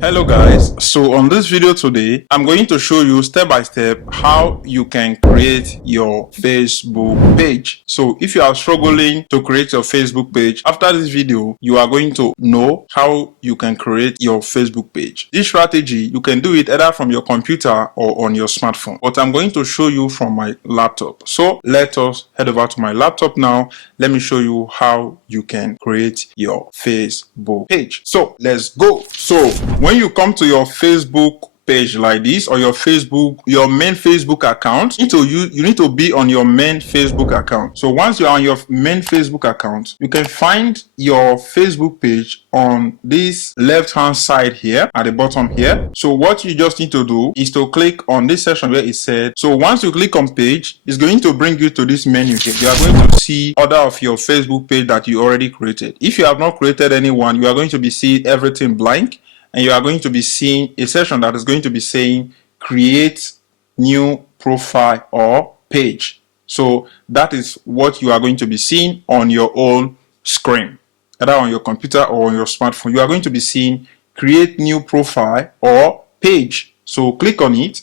Hello guys, so on this video today I'm going to show you step by step how you can create your Facebook page. So if you are struggling to create your Facebook page, after this video you are going to know how you can create your Facebook page. This strategy you can do it either from your computer or on your smartphone, but I'm going to show you from my laptop. So let us head over to my laptop now. Let me show you how you can create your Facebook page. So let's go. So when you come to your Facebook page like this, or your main Facebook account, you need to be on your main Facebook account. So once you're on your main Facebook account, you can find your Facebook page on this left hand side here at the bottom here. So what you just need to do is to click on this section where it said, so once you click on page, it's going to bring you to this menu here. You are going to see other of your Facebook page that you already created. If you have not created anyone, you are going to be seeing everything blank, and you are going to be seeing a section that is going to be saying create new profile or page. So that is what you are going to be seeing on your own screen, either on your computer or on your smartphone. You are going to be seeing create new profile or page. So click on it.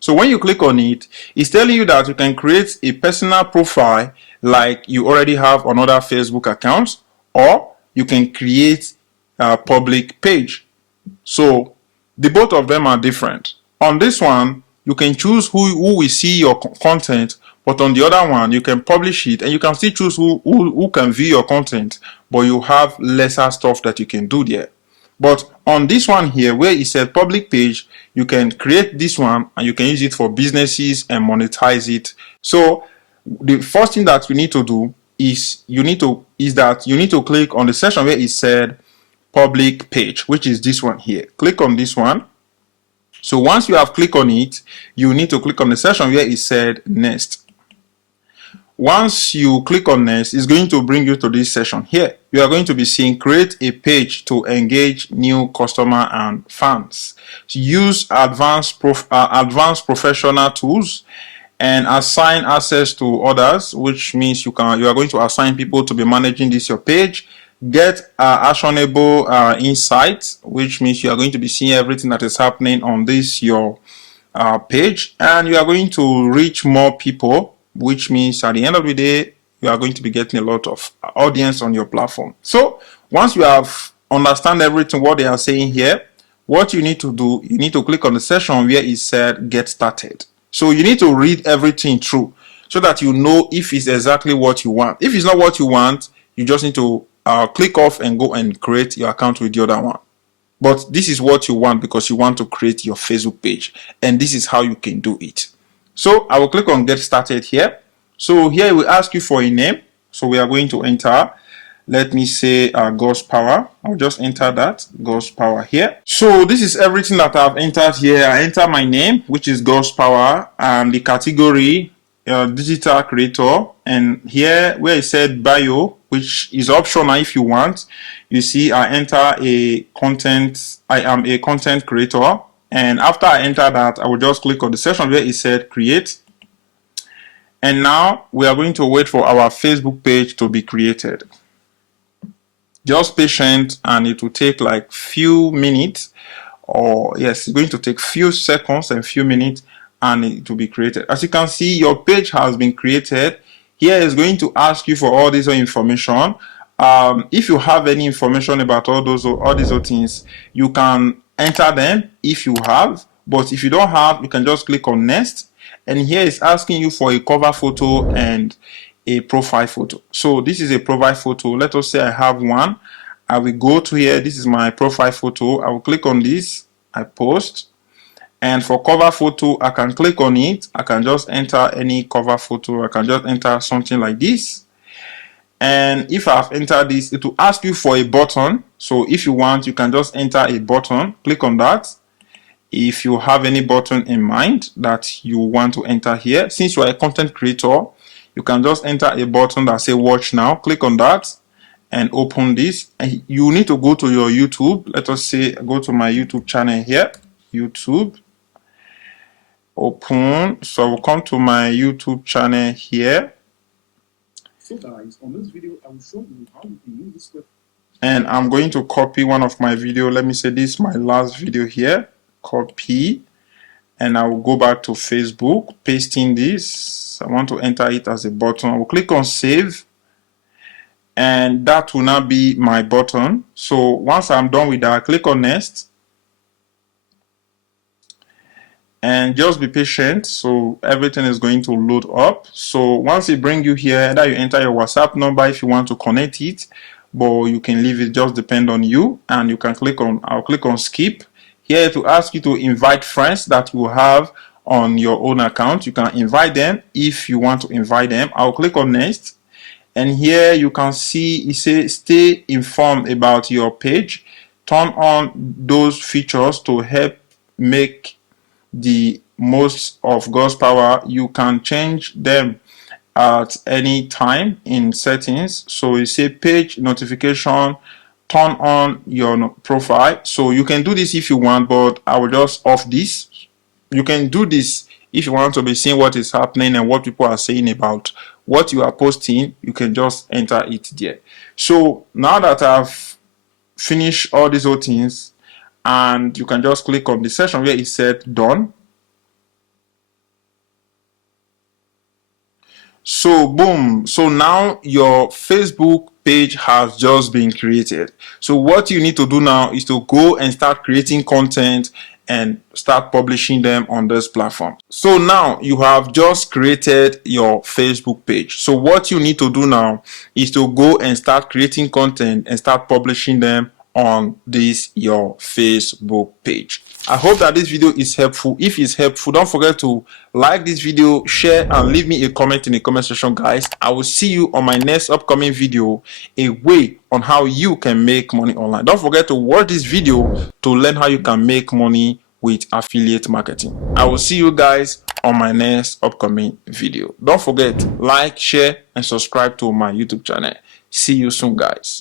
So when you click on it, it's telling you that you can create a personal profile like you already have on other Facebook accounts, or you can create a public page. So the both of them are different. On this one, you can choose who will see your content, but on the other one, you can publish it and you can still choose who can view your content, but you have lesser stuff that you can do there. But on this one here, where it says public page, you can create this one and you can use it for businesses and monetize it. So the first thing that you need to do is you need to click on the section where it said public page, which is this one here. Click on this one. So once you have clicked on it, you need to click on the section where it said next. Once you click on next, it's going to bring you to this section here. You are going to be seeing create a page to engage new customer and fans. Use advanced professional tools and assign access to others, which means you are going to assign people to be managing your page. Get actionable insights, which means you are going to be seeing everything that is happening on your page, and you are going to reach more people, which means at the end of the day you are going to be getting a lot of audience on your platform. So once you have understand everything what they are saying here, what you need to do, you need to click on the section where it said get started. So you need to read everything through so that you know if it's exactly what you want. If it's not what you want, you just need to click off and go and create your account with the other one. But this is what you want because you want to create your Facebook page, and this is how you can do it. So I will click on get started here. So here we ask you for a name. So we are going to enter, let me say God's Power. I'll just enter that, God's Power here. So this is everything that I've entered here. I enter my name, which is God's Power, and the category digital creator, and here where it said bio, which is optional if you want, you see I enter I am a content creator, and after I enter that, I will just click on the section where it said create, and now we are going to wait for our Facebook page to be created. Just patient, and it will take like few minutes, or yes, it's going to take few seconds and few minutes, and it will be created. As you can see, your page has been created. Here is going to ask you for all this information. If you have any information about all these things, you can enter them if you have, but if you don't have, you can just click on next, and here it's asking you for a cover photo and a profile photo. So this is a profile photo. Let us say I have one. I will go to here. This is my profile photo. I will click on this. I post, and for cover photo I can click on it. I can just enter any cover photo. I can just enter something like this, and if I've entered this, it will ask you for a button. So if you want, you can just enter a button. Click on that if you have any button in mind that you want to enter here. Since you are a content creator, you can just enter a button that say watch now. Click on that and open this, and you need to go to your YouTube. Let us say go to my YouTube channel here, YouTube, open. So we'll come to my YouTube channel here. So guys, on this video I will show you how you can use this web. and I'm going to copy one of my video. Let me say this is my last video here. Copy, and I will go back to Facebook, pasting this. I want to enter it as a button. I will click on save, and that will now be my button. So once I'm done with that, I click on next. And just be patient, so everything is going to load up. So once it brings you here, either you enter your WhatsApp number if you want to connect it, but you can leave it, just depend on you. And you can click on, I'll click on skip here to ask you to invite friends that you have on your own account. You can invite them if you want to invite them. I'll click on next, and here you can see it says stay informed about your page. Turn on those features to help make the most of God's power. You can change them at any time in settings. So you say page notification, turn on your profile. So you can do this if you want, but I will just off this. You can do this if you want to be seeing what is happening and what people are saying about what you are posting. You can just enter it there. So now that I've finished all these other things, and you can just click on the section where it said done. So boom, so now your Facebook page has just been created. So what you need to do now is to go and start creating content and start publishing them on this platform. So now you have just created your Facebook page. So what you need to do now is to go and start creating content and start publishing them on this your Facebook page. I hope that this video is helpful. If it's helpful, don't forget to like this video, share, and leave me a comment in the comment section, guys. I will see you on my next upcoming video, a way on how you can make money online. Don't forget to watch this video to learn how you can make money with affiliate marketing. I will see you guys on my next upcoming video. Don't forget, like, share, and subscribe to my YouTube channel. See you soon, guys.